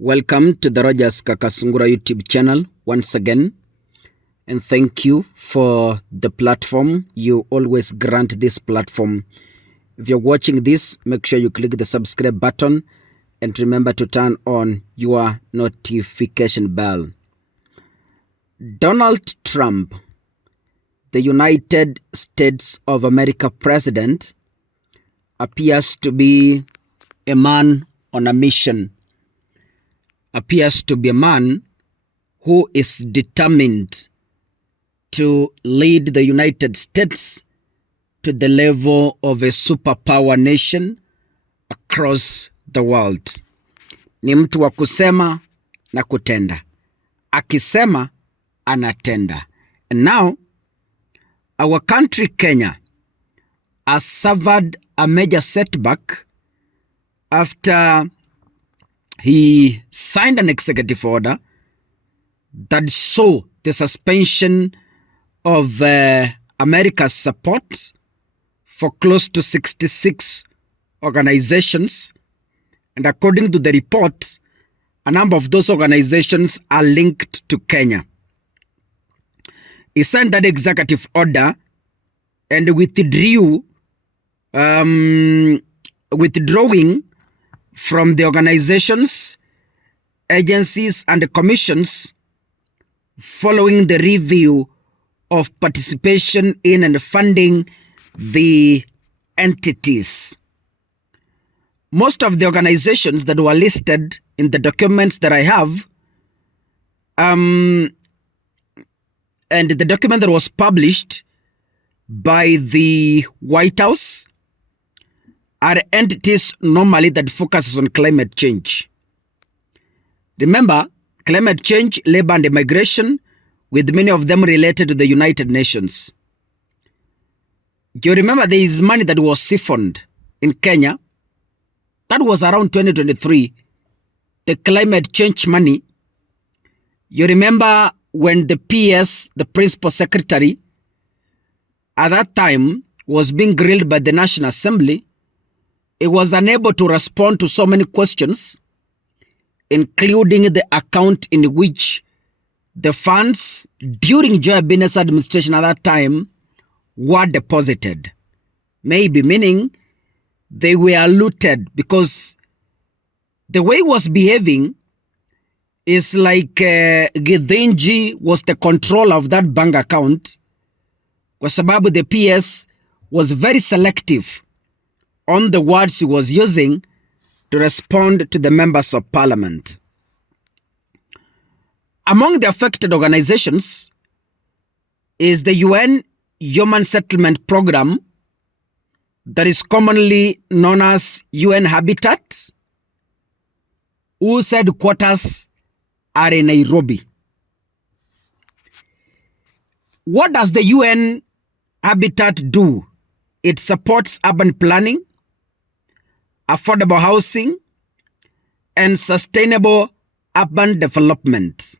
Welcome to the Rogers Kakasungura YouTube channel once again, and thank you for the platform. You always grant this platform. If you're watching this, make sure you click the subscribe button and remember to turn on your notification bell. Donald Trump, the United States of America president, appears to be a man on a mission. Appears to be a man who is determined to lead the United States to the level of a superpower nation across the world. Ni mtu wa kusema na kutenda. Akisema anatenda. And now, our country Kenya has suffered a major setback after he signed an executive order that saw the suspension of America's support for close to 66 organizations. And according to the report, a number of those organizations are linked to Kenya. He signed that executive order and withdrawing from the organizations, agencies, and commissions following the review of participation in and funding the entities. Most of the organizations that were listed in the documents that I have, and the document that was published by the White House, are entities normally that focuses on climate change. Remember, climate change, labor and immigration, with many of them related to the United Nations. You remember there is money that was siphoned in Kenya. That was around 2023, the climate change money. You remember when the PS, the principal secretary, at that time was being grilled by the National Assembly. It was unable to respond to so many questions, including the account in which the funds during Joe Biden's administration at that time were deposited. Maybe meaning they were looted, because the way he was behaving is like Githinji was the controller of that bank account, kwa sababu the PS was very selective on the words he was using to respond to the members of parliament. Among the affected organizations is the UN Human Settlement Program, that is commonly known as UN Habitat, whose headquarters are in Nairobi. What does the UN Habitat do? It supports urban planning, affordable housing, and sustainable urban development.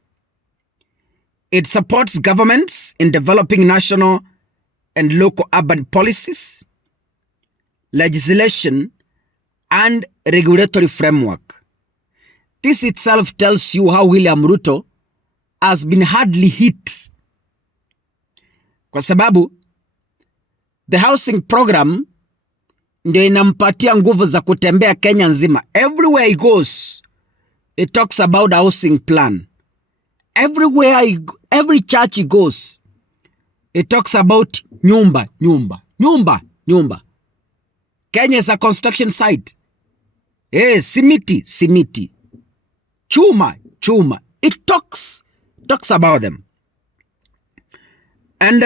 It supports governments in developing national and local urban policies, legislation, and regulatory framework. This itself tells you how William Ruto has been hardly hit. Kwa sababu, the housing program ndio inampatia nguvu za kutembea Kenya nzima. Everywhere he goes, it talks about housing plan. Every church he goes, it talks about nyumba. Kenya is a construction site. Simiti. Chuma. It talks about them. And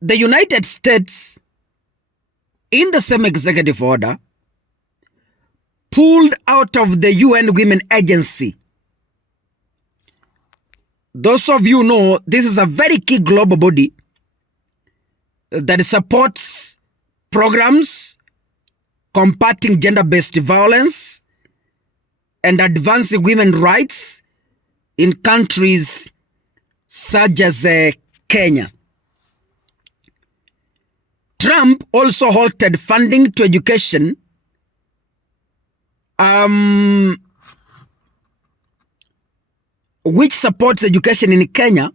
the United States, in the same executive order, pulled out of the UN Women Agency. Those of you know, this is a very key global body that supports programs combating gender-based violence and advancing women's rights in countries such as Kenya. Trump also halted funding to education which supports education in Kenya,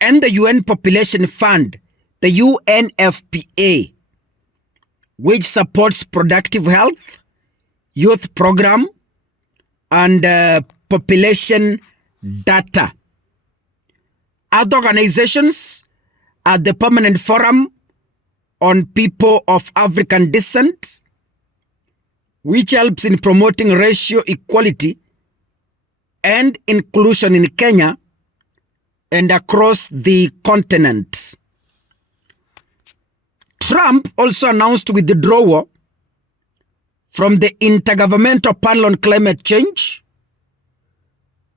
and the UN Population Fund, the UNFPA, which supports productive health, youth program, and population data. Other organizations are the Permanent Forum on People of African Descent, which helps in promoting racial equality and inclusion in Kenya and across the continent. Trump also announced withdrawal from the Intergovernmental Panel on Climate Change,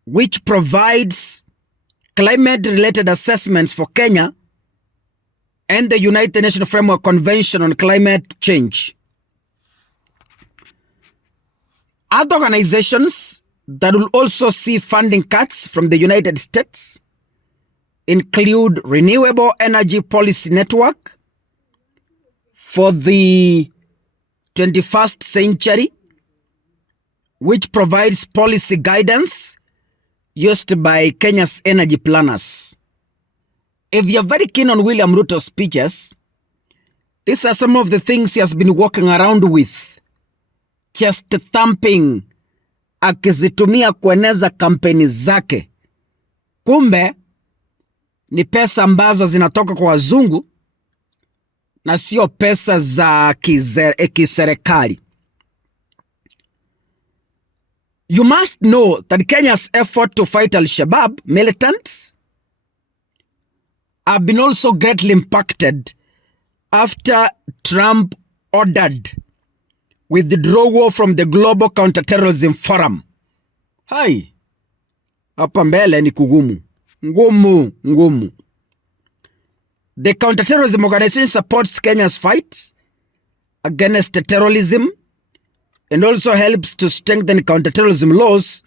which provides climate-related assessments for Kenya and the United Nations Framework Convention on Climate Change. Other organizations that will also see funding cuts from the United States include Renewable Energy Policy Network for the 21st century, which provides policy guidance used by Kenya's energy planners. If you're very keen on William Ruto's speeches, these are some of the things he has been walking around with, just thumping, akizitumia kueneza kampeni zake. Kumbe ni pesa ambazo zinatoka kwa wazungu na sio pesa za kiserikali. You must know that Kenya's effort to fight Al-Shabaab militants have been also greatly impacted after Trump ordered withdrawal from the Global Counterterrorism Forum. Hai, hapa mbele ni kugumu. Ngumu. The Counterterrorism Organization supports Kenya's fight against terrorism and also helps to strengthen counterterrorism laws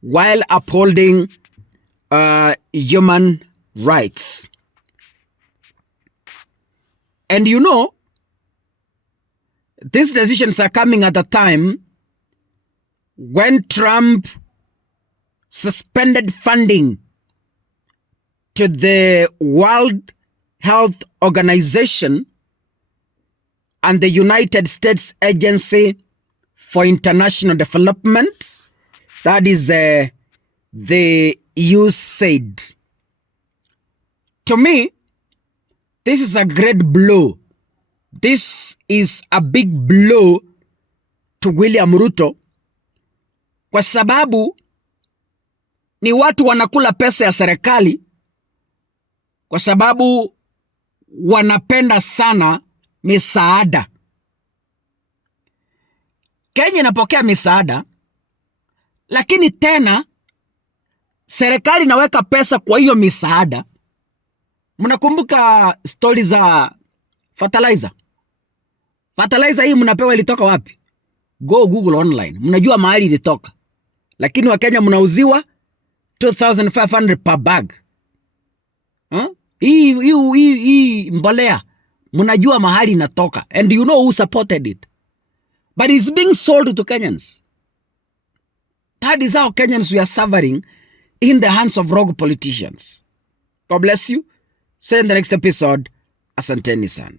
while upholding human rights. And you know, these decisions are coming at a time when Trump suspended funding to the World Health Organization and the United States Agency for International Development, that is the USAID. To me, this is a great blow. This is a big blow to William Ruto, kwa sababu ni watu wanakula pesa ya serikali kwa sababu wanapenda sana misaada. Kenya inapokea misaada, lakini tena serikali inaweka pesa kwa hiyo misaada. Mnakumbuka story za fertilizer? Fertilizer hii mnapewa ilitoka wapi? Go Google online. Mnajua mahali ilitoka. Lakini wa Kenya mnauziwa 2,500 per bag. Hii mbolea mnajua mahali inatoka, and you know who supported it. But it's being sold to Kenyans. That is how Kenyans we are suffering in the hands of rogue politicians. God bless you. See you in the next episode. Asanteni sana.